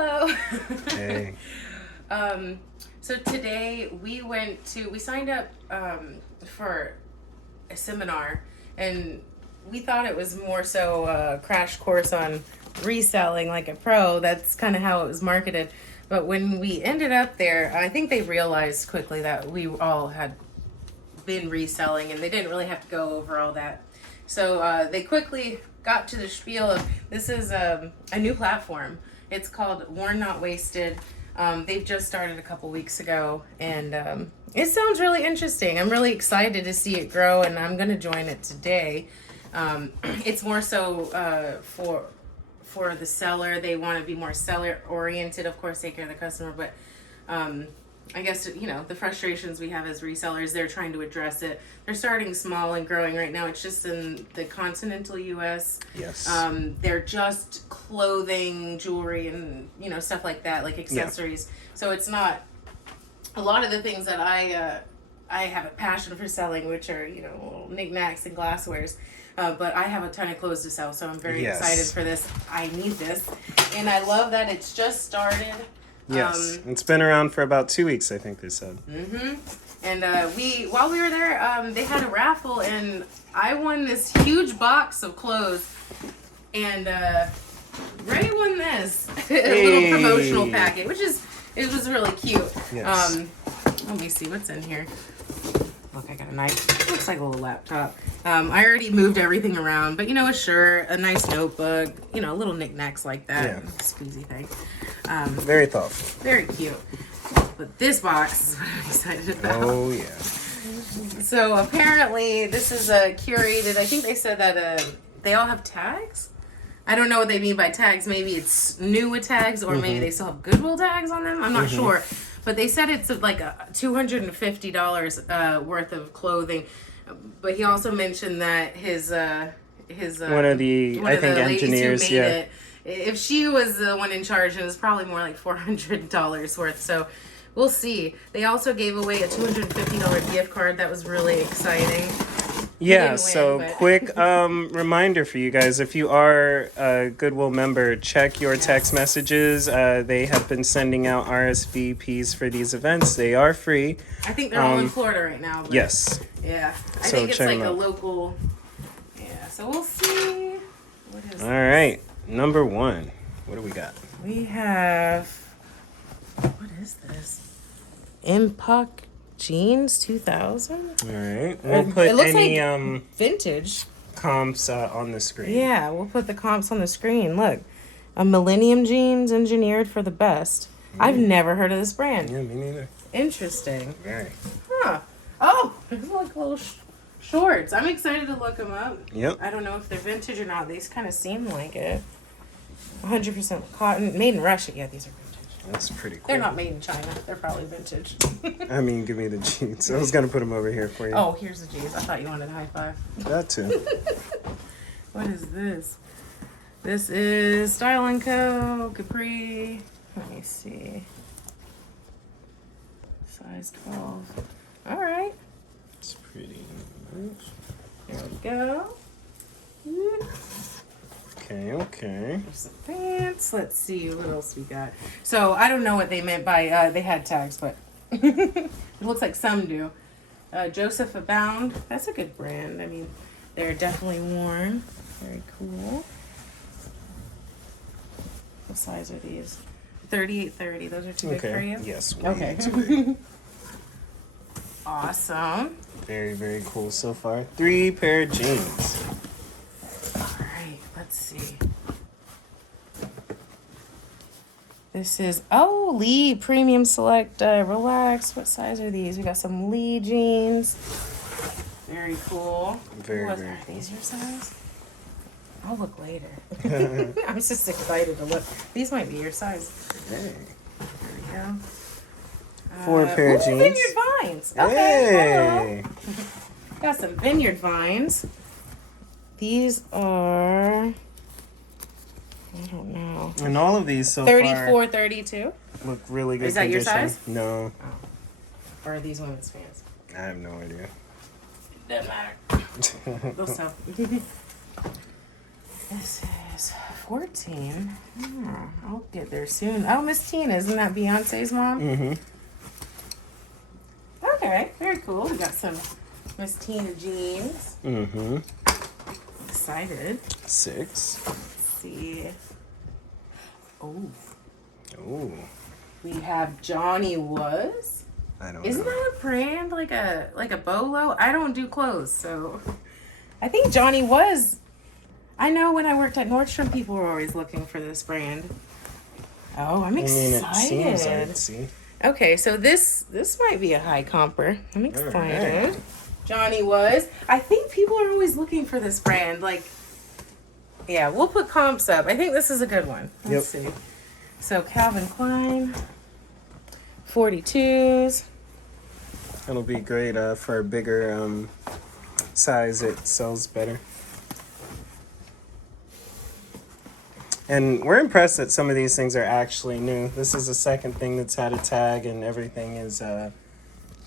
Hello. Hey. So today we signed up for a seminar, and we thought it was more so a crash course on reselling like a pro. That's kind of how it was marketed. But when we ended up there, I think they realized quickly that we all had been reselling, and they didn't really have to go over all that. So they quickly got to the spiel of this is a new platform. It's called Worn Not Wasted. They've just started a couple weeks ago, and it sounds really interesting. I'm really excited to see it grow, and I'm going to join it today. It's more so for the seller. They want to be more seller oriented. Of course, take care of the customer, but I guess, the frustrations we have as resellers, they're trying to address it. They're starting small and growing right now. It's just in the continental U.S. Yes. They're just clothing, jewelry, and, stuff like that, like accessories. Yeah. So it's not a lot of the things that I have a passion for selling, which are, little knickknacks and glasswares. But I have a ton of clothes to sell, so I'm very excited for this. I need this. And I love that it's just started. Yes, it's been around for about 2 weeks, I think they said. Mm-hmm. And while we were there, they had a raffle, and I won this huge box of clothes. And Ray won this, a little promotional packet, it was really cute. Yes. Let me see what's in here. Look, I got a knife. Looks like a little laptop. I already moved everything around, but a shirt, a nice notebook, little knickknacks like that. Yeah. Squeezy thing. Very thoughtful. Very cute. But this box is what I'm excited about. Oh, yeah. So apparently this is curated. I think they said that they all have tags. I don't know what they mean by tags. Maybe it's new with tags, or maybe they still have Goodwill tags on them. I'm not sure. But they said it's like $250 worth of clothing. But he also mentioned that his one of the engineers, it, if she was the one in charge, it was probably more like $400 worth. So we'll see. They also gave away a $250 gift card. That was really exciting. Yeah, quick reminder for you guys. If you are a Goodwill member, check your text messages. They have been sending out RSVPs for these events. They are free. I think they're all in Florida right now. But yes. Yeah. I think it's like a local. Yeah, so we'll see. What is all right. Number 1. What do we got? We have. What is this? Impact Jeans 2000. All right. We'll put any like vintage comps on the screen. Yeah, we'll put the comps on the screen. Look, a Millennium Jeans engineered for the best. I've never heard of this brand. Yeah, me neither. Interesting. Very. Huh. Oh, there's like little shorts. I'm excited to look them up. Yep. I don't know if they're vintage or not. These kind of seem like it. 100% cotton. Made in Russia. Yeah, these are vintage. That's pretty cool. They're not made in China. They're probably vintage. I mean, give me the jeans. I was going to put them over here for you. Oh, here's the jeans. I thought you wanted a high five. That too. What is this? This is Style & Co. Capri. Let me see. Size 12. All right. It's pretty nice. Here we go. Okay. There's some pants. Let's see what else we got. So I don't know what they meant by they had tags, but it looks like some do. Joseph Abound. That's a good brand. I mean, they're definitely worn. Very cool. What size are these? 38-30. Those are too big for you? Yes. Okay. Awesome. Very, very cool so far. 3 pair of jeans. Let's see. This is, Lee Premium Select Relax. What size are these? We got some Lee jeans. Very cool. Very Are these your size? I'll look later. I'm just excited to look. These might be your size. Hey. There we go. 4 pair of jeans. Vineyard Vines. Okay. Hey. Got some Vineyard Vines. These are, I don't know. And all of these so 34, 32? look really good. Is that condition. your size? No. Oh. Or are these women's pants? I have no idea. Doesn't matter. They'll sell. This is 14. I'll get this. there soon. Oh, Miss Tina, isn't that Beyonce's mom? Mm-hmm. Okay, very cool. We got some Miss Tina jeans. Mm-hmm. Excited. 6. Let's see. Oh, Ooh. we have Johnny Was. I don't Isn't know. that a brand like a bolo? I don't do clothes, so I think Johnny Was. I know when I worked at Nordstrom, people were always looking for this brand. Oh, I'm excited. it seems artsy. Okay, so this might be a high comper. I'm excited. Alright. Johnny Was. I think people are always looking for this brand. Like, yeah, we'll put comps up. I think this is a good one. Let's see. So Calvin Klein, 42s. It'll be great for a bigger size. It sells better. And we're impressed that some of these things are actually new. This is the second thing that's had a tag, and everything is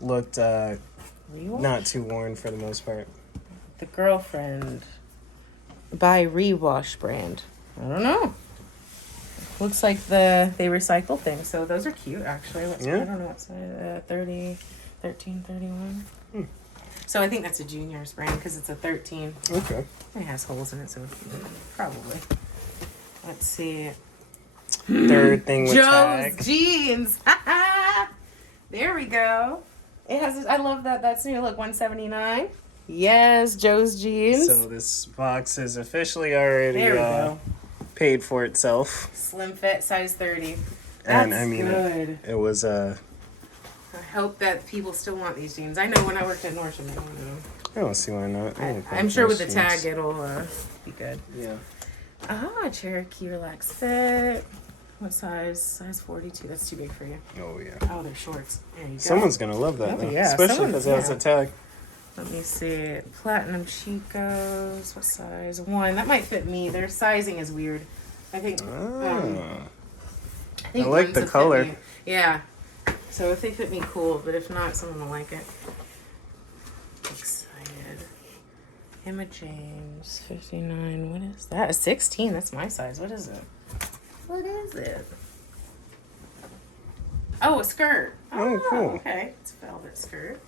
looked not too worn for the most part. The Girlfriend by Rewash brand. I don't know. Looks like they recycle things, so those are cute actually. I don't know what size. 30, 13, 31. So I think that's a junior's brand because it's a 13. Okay. It has holes in it, so probably. Let's see. Third thing with Joe's tag. jeans. There we go. It has. I love that. That's new. Look, $179. Yes, Joe's jeans. So this box is officially already There we go. paid for itself. Slim fit, size 30. And That's I mean, good. it was I hope that people still want these jeans. I know when I worked at Nordstrom, they wanted them. I don't see why not. I'm sure with the tag, it'll be good. Yeah. Ah, Cherokee Relax Fit. What size? Size 42. That's too big for you. Oh yeah. Oh, they're shorts. There you go. Someone's gonna love that, Oh, though. yeah, Especially because it has a tag. Let me see. Platinum Chicos. What size? 1. That might fit me. Their sizing is weird. I think. I like ones the will fit color. me. Yeah. So if they fit me, cool. But if not, someone will like it. Excited. Emma James, 59. What is that? A 16. That's my size. What is it? What is it? Oh, a skirt. Oh, cool. Okay. It's a velvet skirt.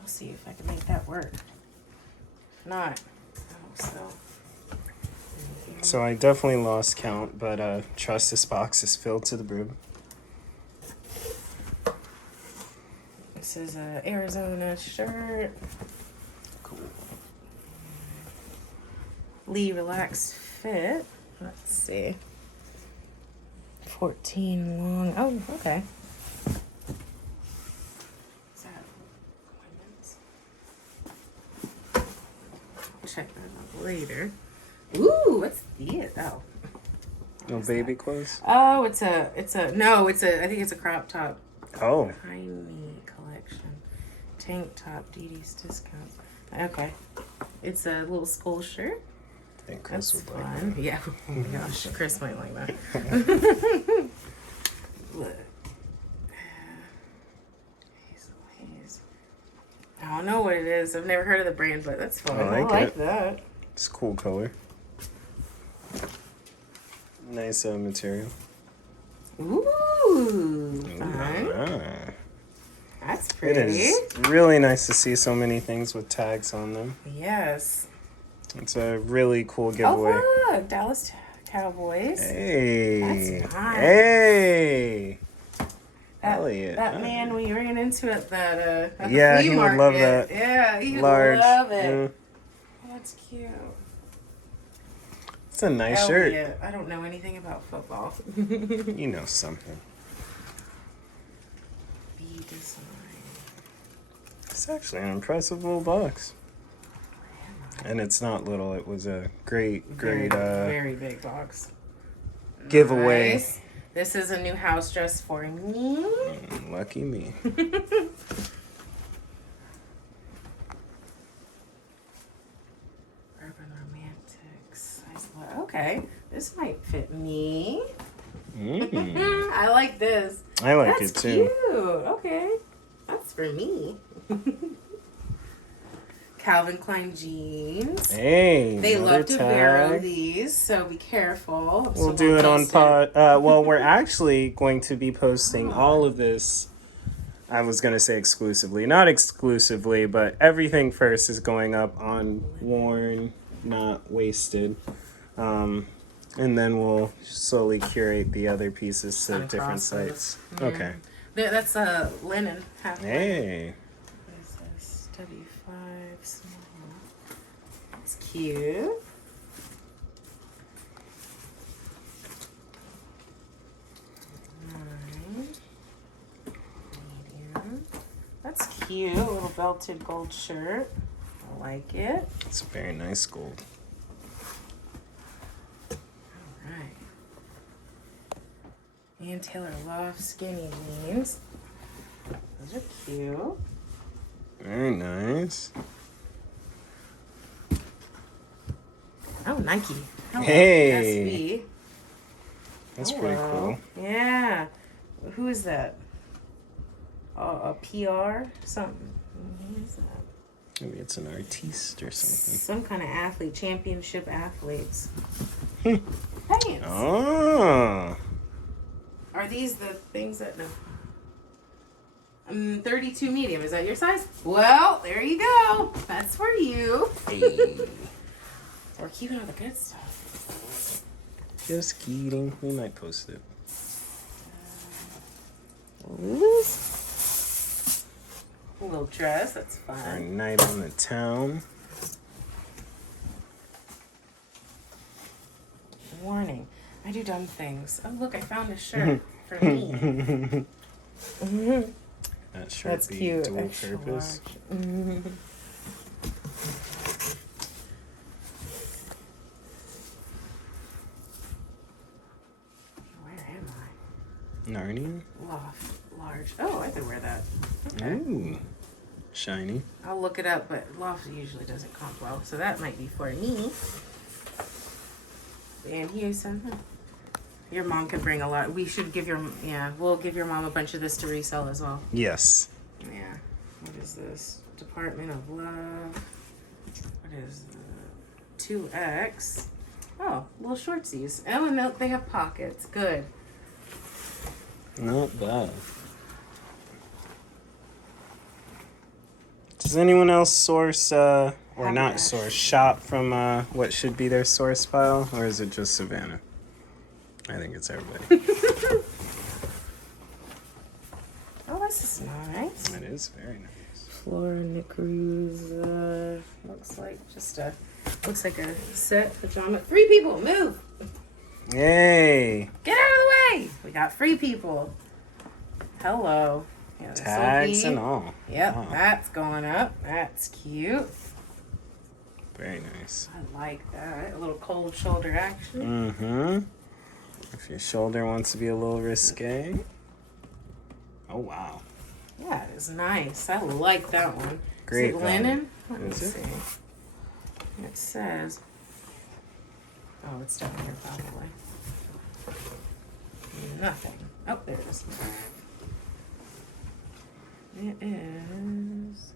I'll see if I can make that work. If not, I hope so. So I definitely lost count, but trust this box is filled to the brim. This is a Arizona shirt. Cool. Lee Relaxed Fit. Let's see. 14 long. Oh, okay. Is that women's? I'll check that out later. Ooh, what's this? Oh. No baby clothes? Oh, I think it's a crop top. Oh. Tiny collection. Tank top, DD's discounts. Okay. It's a little skull shirt. I think Chris That's would like fun. that. Yeah. Oh my gosh, Chris might like that. Look. I don't know what it is. I've never heard of the brand, but that's fun. I like it. That. It's a cool color. Nice material. Ooh, fun. Ah. That's It pretty. is really nice to see so many things with tags on them. Yes. It's a really cool giveaway. Oh, look, Dallas Cowboys. Hey. That's fine. Hey. That, Elliot. that man we ran into at that at the Yeah, flea he would market. love that. Yeah, he would Large. love it. Yeah. That's cute. It's a nice shirt. Elliot. I don't know anything about football. You know something. B design. It's actually an impressive little box. And it's not little. It was a great very big box. giveaway. Nice. This is a new house dress for me. Lucky me. Urban Romantics. Okay, this might fit me. Mm. I like this. I like That's it too. cute. Okay, that's for me. Calvin Klein jeans. Hey, They another love to borrow tag. these, so be careful. We'll So do it on post pod. Well, we're actually going to be posting all of this. I was going to say exclusively. Not exclusively, but everything first is going up on Worn, Not Wasted. And then we'll slowly curate the other pieces to Some different crosses. sites. Yeah. Okay. That's linen. Half linen. Hey. What is this? W5 small. It's cute. Medium. That's cute. A little belted gold shirt. I like it. It's a very nice gold. Alright. And Taylor Loft skinny jeans. Those are cute. Very nice. Oh, Nike. Hello, Hey. SB. That's pretty Hello. cool. Yeah. Who is that? A PR? Something. Who is that? Maybe it's an artiste or something. Some kind of athlete. Championship athletes. Hmm. Pants. Oh. Are these the things that... No. 32 medium. Is that your size? Well, there you go. That's for you. Hey. We're keeping all the good stuff. Just kidding. We might post it. A little dress. That's For a fun. night on the town. Warning. I do dumb things. Oh, look. I found a shirt for me. That shirt That's be cute. dual Extra purpose. large. Where am I? Narnia? Loft. Large. Oh, I could wear that. Okay. Ooh. Shiny. I'll look it up, but Loft usually doesn't comp well, so that might be for me. And here's some. Your mom could bring a lot. We should give your, we'll give your mom a bunch of this to resell as well. Yes. Yeah. What is this? Department of Love. What is the 2X? Oh, little shortsies. Oh, and they have pockets. Good. Not bad. Does anyone else source, or not Haberdasher. source, shop from what should be their source pile? Or is it just Savannah? I think it's everybody. Oh, this is nice. It is very nice. Flora Nicruz. Looks like a set pajama. 3 people, move! Yay! Get out of the way! We got 3 people. Hello. Yeah, this'll Tags be- and all. Yep, Wow. that's going up. That's cute. Very nice. I like that. A little cold shoulder action. Mm-hmm. If your shoulder wants to be a little risque. Oh, wow. Yeah, it's nice. I like that one. Great Is it value. linen? Let me Is it? see. It says. Oh, it's down here probably. Nothing. Oh, there it is. It is.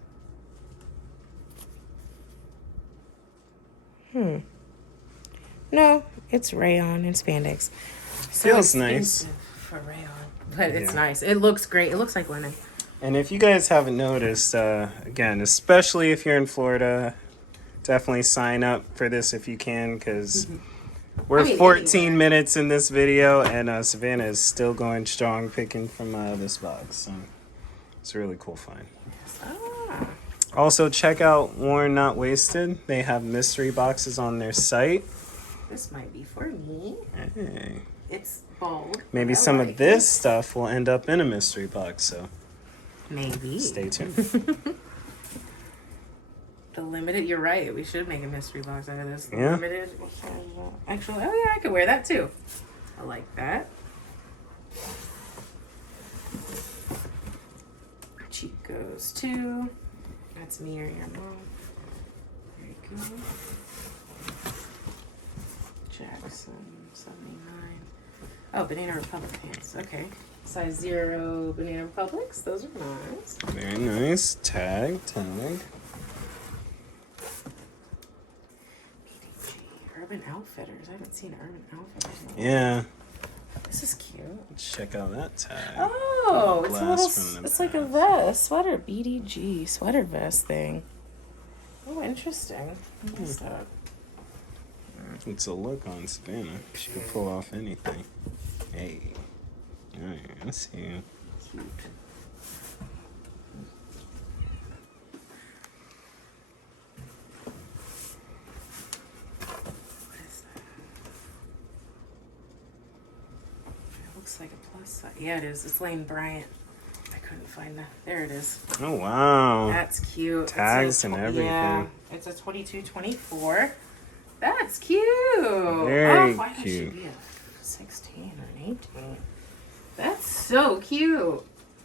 No, it's rayon and spandex. So Feels nice. expensive for rayon, but it's Yeah. nice. It looks great. It looks like linen. And if you guys haven't noticed, again, especially if you're in Florida, definitely sign up for this if you can, because we're I mean, 14 anywhere. minutes in this video, and Savannah is still going strong picking from this box. So it's a really cool find. Ah, Also, check out Worn Not Wasted. They have mystery boxes on their site. this might be for me. Hey. It's bold. Maybe I some like of this stuff will end up in a mystery box, so it. Maybe. stay tuned. The limited. You're right. We should make a mystery box out of this. The Yeah. Limited. Actually, oh yeah, I could wear that too. I like that. Cheek goes too. That's me or your mom. Very good. Jackson 79. Oh, Banana Republic pants. Okay. Size 0 Banana Republics. Those are nice. Very nice. Tag. Urban Outfitters. I haven't seen Urban Outfitters in a while. Yeah. This is cute. Let's check out that tag. Oh, it's a Blast from little, the it's like a past. vest, sweater, BDG, sweater vest thing. Oh, interesting. What's that? It's a look on Savannah. She could pull off anything. Hey. Alright, I see you. Cute. What is that? It looks like a plus size. Yeah, it is. It's Lane Bryant. I couldn't find that. There it is. Oh, wow. That's cute. Tags and everything. Yeah, it's a 22-24. That's cute. Very why that cute. should be a 16 or an 18. That's so cute.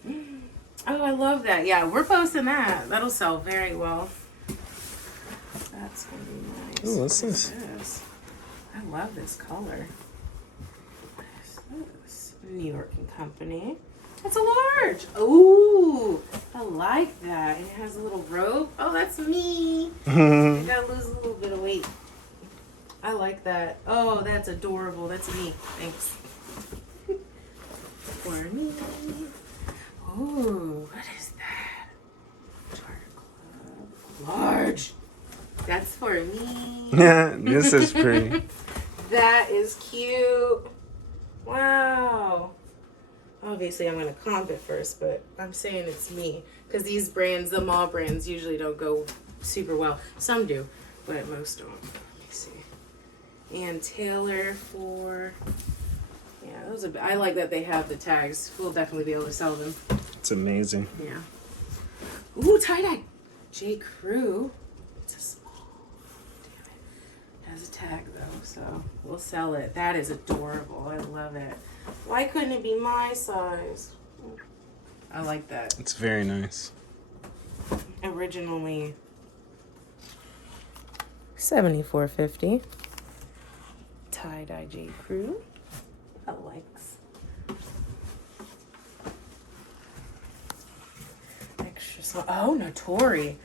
Oh, I love that. Yeah, we're posting that. That'll sell very well. That's gonna be nice. Ooh, what's this? This? I love this color. What is this? New York and Company. It's a large. Ooh, I like that. It has a little robe. Oh, that's me. I gotta lose a little bit of weight. I like that. Oh, that's adorable. That's me. Thanks. For me. Ooh, what is that? Charter Club. Large. That's for me. This is pretty. That is cute. Wow. Obviously, I'm going to comp it first, but I'm saying it's me. Because these brands, the mall brands, usually don't go super well. Some do, but most don't. Let me see. And Taylor for... Yeah, those are... I like that they have the tags. We'll definitely be able to sell them. It's amazing. Yeah. Ooh, tie-dye. J. Crew. It's a small. Damn it. It has a tag, though, so we'll sell it. That is adorable. I love it. Why couldn't it be my size? I like that. It's very nice. Originally $74.50. Tie-dye J. Crew. I likes. Extra small. Oh, Notori.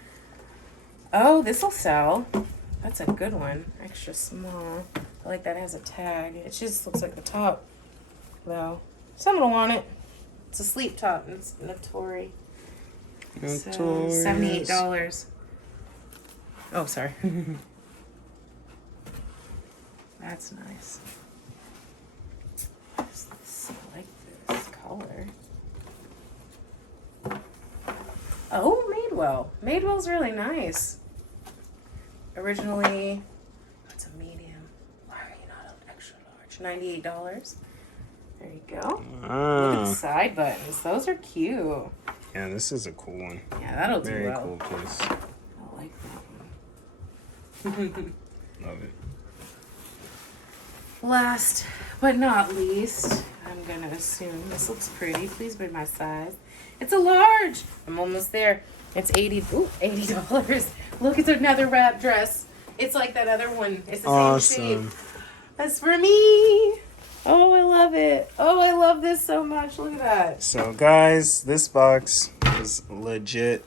Oh, this'll sell. That's a good one. Extra small. I like that it has a tag. It just looks like the top, though. Someone will want it. It's a sleep top. It's Notori. So, $78. Oh, sorry. That's nice. I like this color. Oh, Madewell. Madewell's really nice. Originally, it's a medium. Why are you not an extra large? $98. There you go. Look at the Wow. side buttons. Those are cute. Yeah, this is a cool one. Yeah, that'll do Very well. cool piece. I like that one. Love it. Last but not least, I'm gonna assume this looks pretty. Please be my size. It's a large. I'm almost there. It's $80. Look, it's another wrap dress. It's like that other one. It's the same shape. That's for me. Oh, I love it. Oh, I love this so much. Look at that. So, guys, this box is legit.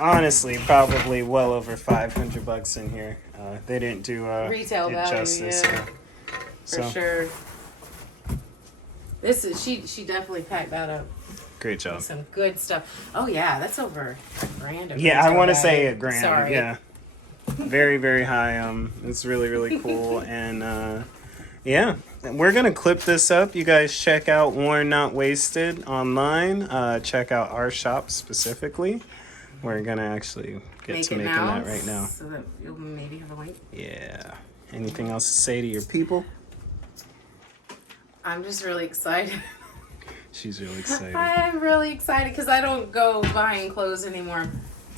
Honestly, probably well over $500 in here. They didn't do Retail it value, justice. yeah. For So, sure. This is she definitely packed that up. great job. Some good stuff. Oh yeah, that's over $1,000. of Yeah, I retail want to value. say $1,000. Sorry. Yeah, very, very high. It's really, really cool, and yeah, we're gonna clip this up. You guys check out Worn Not Wasted online. Check out our shop specifically. We're gonna actually get to making that right now. so that you'll maybe have a link. Yeah. Anything else to say to your people? I'm just really excited. She's really excited. I'm really excited because I don't go buying clothes anymore.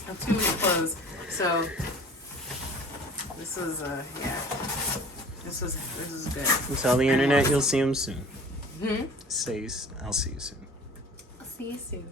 I have too many clothes. So this was yeah. This is good. Tell the internet you'll see them soon. Hmm? I'll see you soon. I'll see you soon.